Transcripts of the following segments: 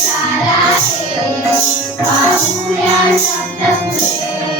सारा शब्द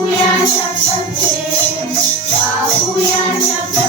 Bahuya Shapsante, Bahuya Shapsante.